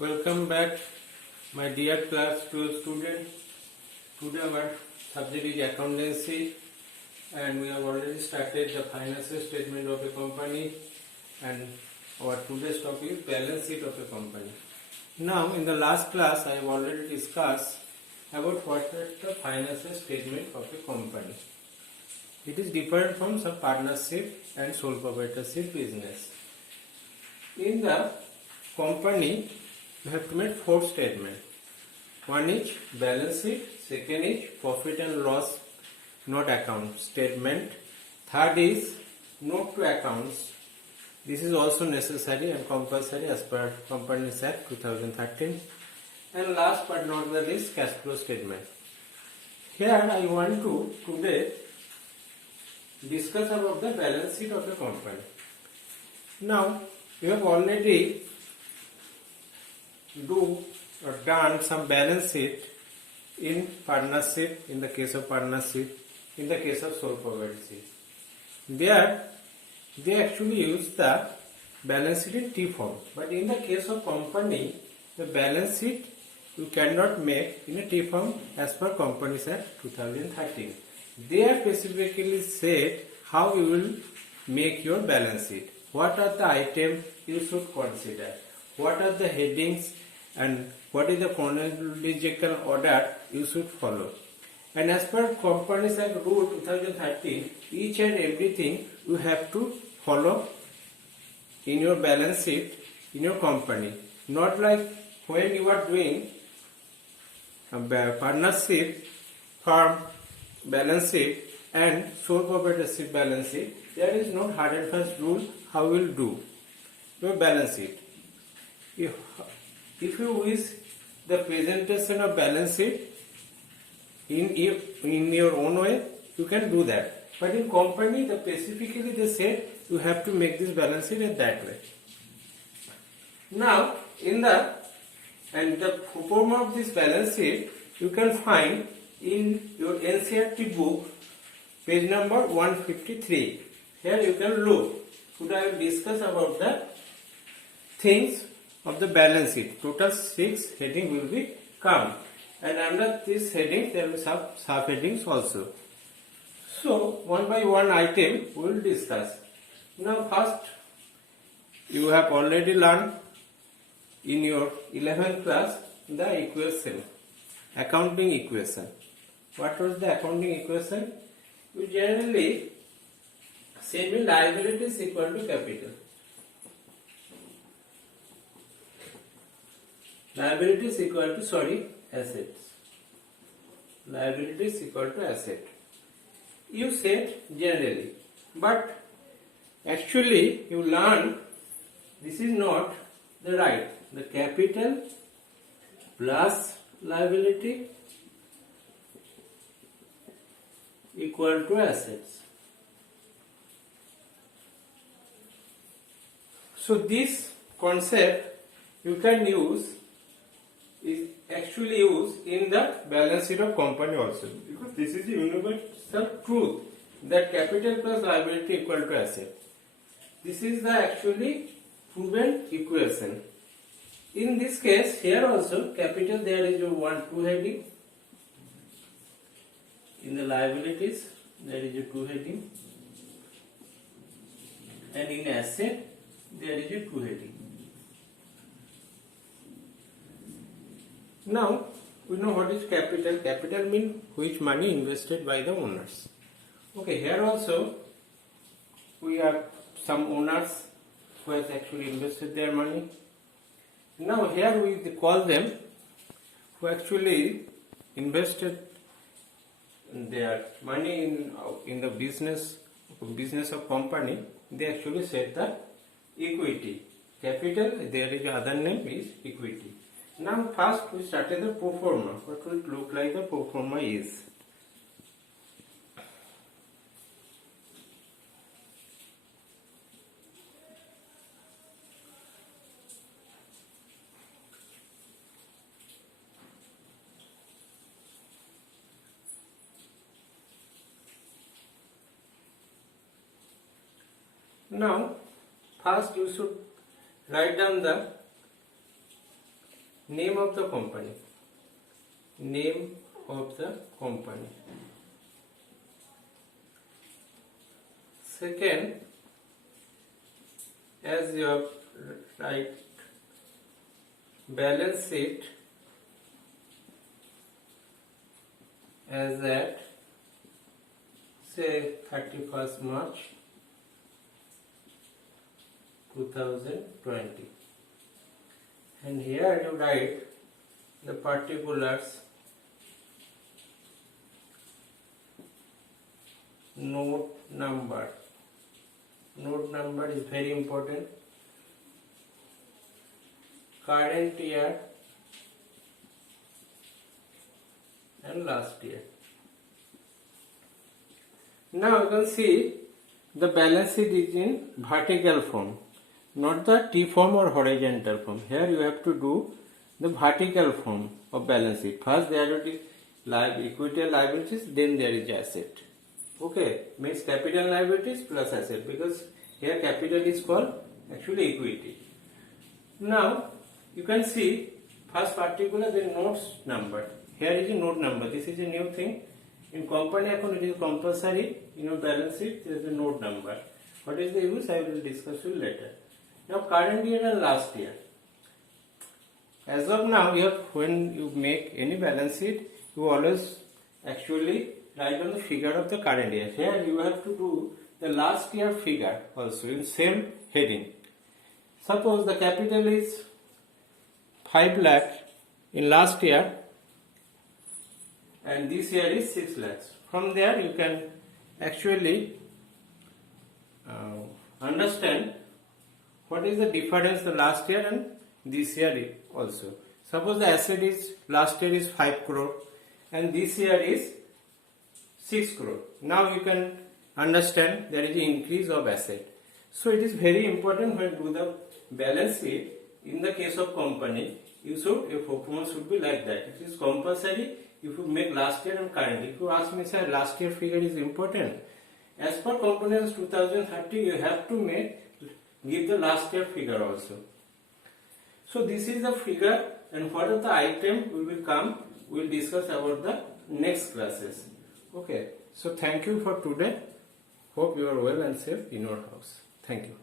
Welcome back, my dear class 12 students. Today our subject is accountancy, and we have already started the financial statement of a company, and our today's topic is balance sheet of a company. Now, in the last class, I have already discussed about what is the financial statement of a company. It is different from some partnership and sole proprietorship business. In the company, you have to make 4 statements. One is balance sheet, second is profit and loss note account statement, third is note to accounts. This is also necessary and compulsory as per Companies Act 2013. And last but not the least, cash flow statement. Here I want to today discuss about the balance sheet of a company. Now, we have already done some balance sheet in partnership, in the case of partnership, in the case of sole proprietorship. There, they actually use the balance sheet in T form. But in the case of company, the balance sheet you cannot make in a T form as per Companies Act 2013. They have specifically said how you will make your balance sheet. What are the items you should consider? What are the headings and what is the chronological order you should follow? And as per Companies Act Rule 2013, each and everything you have to follow in your balance sheet in your company. Not like when you are doing a partnership, firm balance sheet and sole proprietorship balance sheet, there is no hard and fast rule how you will do your balance sheet. If you wish the presentation of balance sheet in your own way, you can do that. But in company, specifically they said you have to make this balance sheet in that way. Now, the form of this balance sheet you can find in your NCERT book, page number 153. Here you can look. Today I will discuss about the things of the balance sheet. Total 6 headings will be come, and under this heading there will be some sub headings also. So one by one item we will discuss. Now first, you have already learned in your 11th class the equation, accounting equation. What was the accounting equation? We generally say liability is equal to capital. Liability is equal to assets. Liability is equal to asset. You said generally, but actually you learn this is not the right. The capital plus liability equal to assets. So this concept you can use is actually used in the balance sheet of company also, because this is the universal truth that capital plus liability equal to asset. This is the actually proven equation. In this case, here also capital there is a 1-2 heading. In the liabilities there is a 2 heading, and in asset there is a 2 heading. Now we know what is capital. Capital means which money invested by the owners. Okay, here also we have some owners who has actually invested their money. Now here we call them who actually invested their money in the business of company. They actually set the equity. Capital, there is other name is equity. Now first we started the pro forma. What will it look like the pro forma is? Now first you should write down the name of the company. Name of the company. Second, as you have write balance sheet as at say 31st March 2020, and here you write the particulars, note number. Note number is very important. Current year and last year. Now you can see the balance sheet is in vertical form, not the T form or horizontal form. Here you have to do the vertical form of balance sheet. First there will be equity and liabilities, then there is asset. Okay, means capital and liabilities plus asset, because here capital is called actually equity. Now you can see first particular, then notes number. Here is a note number. This is a new thing. In company account it is compulsory. In your balance sheet there is a note number. What is the use? I will discuss you later. Now current year and last year. As of now, when you make any balance sheet, you always actually write on the figure of the current year. Here you have to do the last year figure also in same heading. Suppose the capital is 5 lakh in last year and this year is 6 lakhs. From there you can actually understand what is the difference the last year and this year also. Suppose the asset is last year is 5 crore and this year is 6 crore. Now you can understand there is an increase of asset. So it is very important when you do the balance sheet. In the case of company, your performance should be like that. It is compulsory if you make last year and current. If you ask me, sir, last year figure is important. As per Companies 2030, you have to give the last year figure also. So this is the figure, and what are the item we will come, we will discuss about the next classes. Okay, so thank you for today. Hope you are well and safe in your house. Thank you.